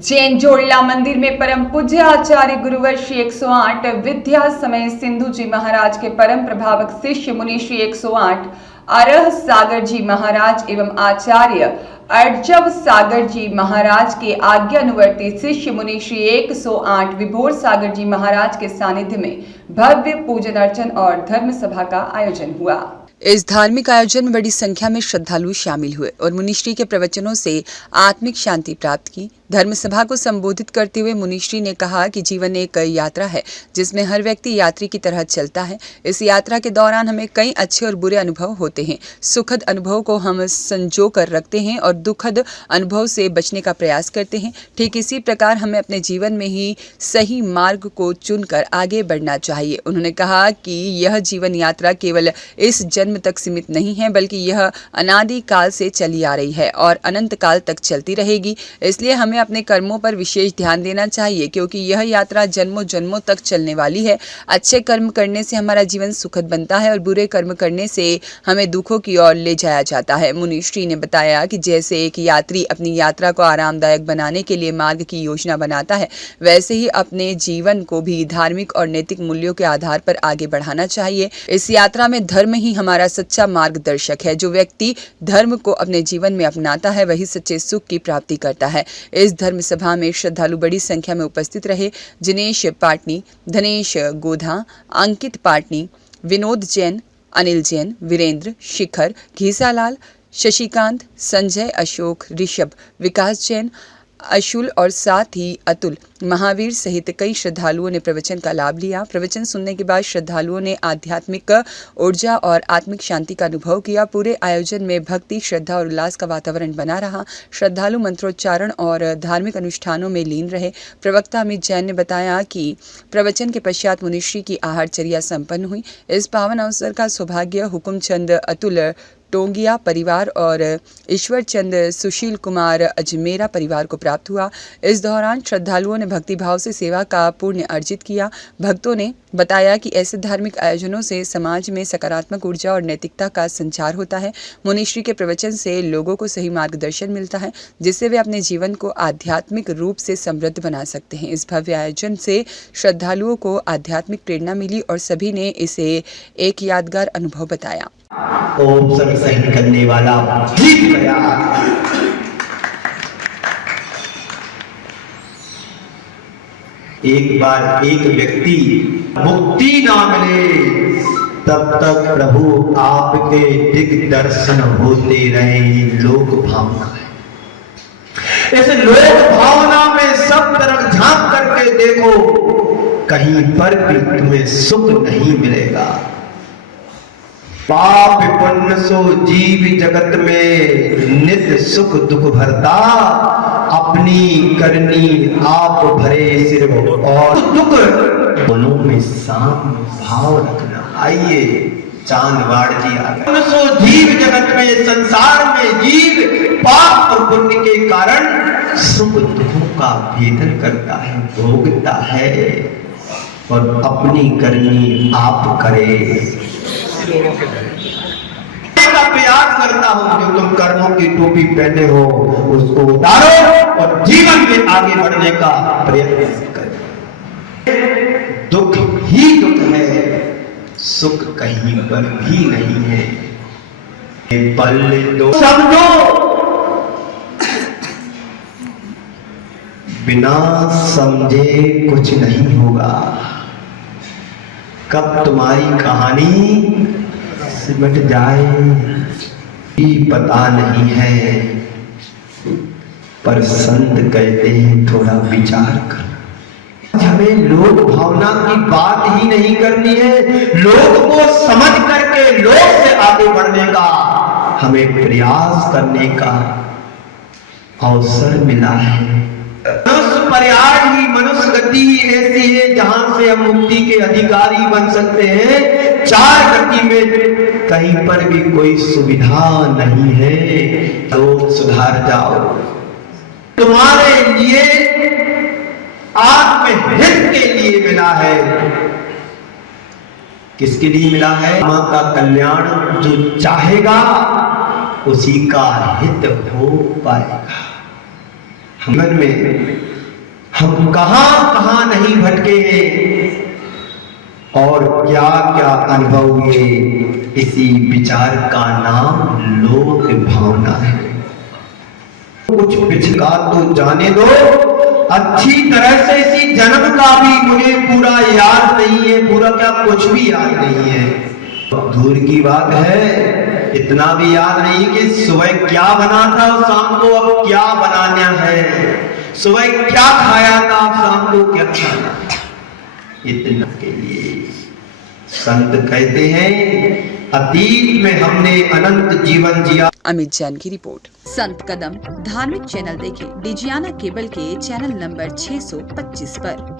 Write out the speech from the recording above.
जैन जोड़ला मंदिर में परम पूज्य आचार्य गुरुवर श्री 108 विद्या समय सिंधु जी महाराज के परम प्रभावक शिष्य मुनि श्री 108 अरह सागर जी महाराज एवं आचार्य अर्जव सागर जी महाराज के आज्ञानुवर्ती शिष्य मुनि श्री 108 विभोर सागर जी महाराज के सानिध्य में भव्य पूजन अर्चन और धर्म सभा का आयोजन हुआ। इस धार्मिक आयोजन में बड़ी संख्या में श्रद्धालु शामिल हुए और मुनिश्री के प्रवचनों से आत्मिक शांति प्राप्त की। धर्म सभा को संबोधित करते हुए मुनिश्री ने कहा कि जीवन एक यात्रा है जिसमें हर व्यक्ति यात्री की तरह चलता है। इस यात्रा के दौरान हमें कई अच्छे और बुरे अनुभव होते हैं। सुखद अनुभव को हम संजो कर रखते हैं और दुखद अनुभव से बचने का प्रयास करते हैं। ठीक इसी प्रकार हमें अपने जीवन में ही सही मार्ग को चुनकर आगे बढ़ना चाहिए। उन्होंने कहा कि यह जीवन यात्रा केवल इस जन्म तक सीमित नहीं है, बल्कि यह अनादि काल से चली आ रही है और अनंत काल तक चलती रहेगी। इसलिए हमें अपने कर्मों पर विशेष ध्यान देना चाहिए, क्योंकि यह यात्रा जन्मों जन्मों तक चलने वाली है। अच्छे कर्म करने से हमारा जीवन सुखद बनता है और बुरे कर्म करने से हमें दुखों की ओर ले जाया जाता है। मुनिश्री ने बताया कि जैसे एक यात्री अपनी यात्रा को आरामदायक बनाने के लिए मार्ग की योजना बनाता है, वैसे ही अपने जीवन को भी धार्मिक और नैतिक मूल्यों के आधार पर आगे बढ़ाना चाहिए। इस यात्रा में धर्म ही हमारा सच्चा मार्गदर्शक है। जो व्यक्ति धर्म को अपने जीवन में अपनाता है, वही सच्चे सुख की प्राप्ति करता है। इस धर्म सभा में श्रद्धालु बड़ी संख्या में उपस्थित रहे। जिनेश पाटनी, धनेश गोधा, अंकित पाटनी, विनोद जैन, अनिल जैन, वीरेंद्र, शिखर, घीसालाल, शशिकांत, संजय, अशोक, ऋषभ, विकास जैन, अशुल और साथ ही अतुल, महावीर सहित कई श्रद्धालुओं ने प्रवचन का लाभ लिया। प्रवचन सुनने के बाद श्रद्धालुओं ने आध्यात्मिक ऊर्जा और आत्मिक शांति का अनुभव किया। पूरे आयोजन में भक्ति, श्रद्धा और उल्लास का वातावरण बना रहा। श्रद्धालु मंत्रोच्चारण और धार्मिक अनुष्ठानों में लीन रहे। प्रवक्ता अमित जैन ने बताया कि प्रवचन के पश्चात मुनिश्री की आहारचर्या संपन्न हुई। इस पावन अवसर का सौभाग्य हुकुमचंद अतुल टोंगिया परिवार और ईश्वर चंद सुशील कुमार अजमेरा परिवार को प्राप्त हुआ। इस दौरान श्रद्धालुओं ने भक्तिभाव से सेवा का पुण्य अर्जित किया। भक्तों ने बताया कि ऐसे धार्मिक आयोजनों से समाज में सकारात्मक ऊर्जा और नैतिकता का संचार होता है। मुनिश्री के प्रवचन से लोगों को सही मार्गदर्शन मिलता है, जिससे वे अपने जीवन को आध्यात्मिक रूप से समृद्ध बना सकते हैं। इस भव्य आयोजन से श्रद्धालुओं को आध्यात्मिक प्रेरणा मिली और सभी ने इसे एक यादगार अनुभव बताया। ओम सब सहन करने वाला जीत गया। एक बार एक व्यक्ति मुक्ति ना मिले तब तक प्रभु आपके दिग्दर्शन होते रहे। लोक भावना है। इस लोक भावना में सब तरफ झांक करके देखो, कहीं पर भी तुम्हें सुख नहीं मिलेगा। पाप पुण्य सो जीव जगत में नित सुख दुख भरता, अपनी करनी आप भरे सिर और दुख दोनों में साम भाव रखना। आइए चांदवाड़ जी आ गए। सो जीव जगत में, संसार में जीव पाप और पुण्य के कारण सुख दुखों का भेदन करता है, भोगता है और अपनी करनी आप करे का प्रयास करता हूं। जो तुम कर्मों की टोपी पहने हो उसको उतारो और जीवन में आगे बढ़ने का प्रयत्न करो। दुख ही दुख है, सुख कहीं पर भी नहीं है। पल दो समझो, बिना समझे कुछ नहीं होगा। कब तुम्हारी कहानी सिमट जाए पता नहीं है, पर संत कहते हैं थोड़ा विचार कर। हमें लोक भावना की बात ही नहीं करनी है। लोक को समझ करके लोक से आगे बढ़ने का हमें प्रयास करने का अवसर मिला है। मनुष्य प्रयास ही, मनुष्य गति ही ऐसी है जहां से हम मुक्ति के अधिकारी बन सकते हैं। चार गति में कहीं पर भी कोई सुविधा नहीं है। तो सुधार जाओ। तुम्हारे लिए आत्महित के लिए मिला है। किसके लिए मिला है? मां का कल्याण जो चाहेगा उसी का हित हो पाएगा। मन में हम कहां कहां नहीं भटके हैं और क्या क्या अनुभव हुए। इसी विचार का नाम लोक भावना है। कुछ पिछला तो जाने दो, अच्छी तरह से इसी जन्म का भी मुझे पूरा याद नहीं है, पूरा क्या कुछ भी याद नहीं है। दूर की बात है, इतना भी याद नहीं कि सुबह क्या बना था और शाम को अब क्या बनाना है, सुबह क्या खाया था और शाम को क्या खाना है। इतना के लिए संत कहते हैं अतीत में हमने अनंत जीवन जिया। अमित जैन की रिपोर्ट। संत कदम धार्मिक चैनल देखें डिजियाना केबल के चैनल नंबर 625 पर।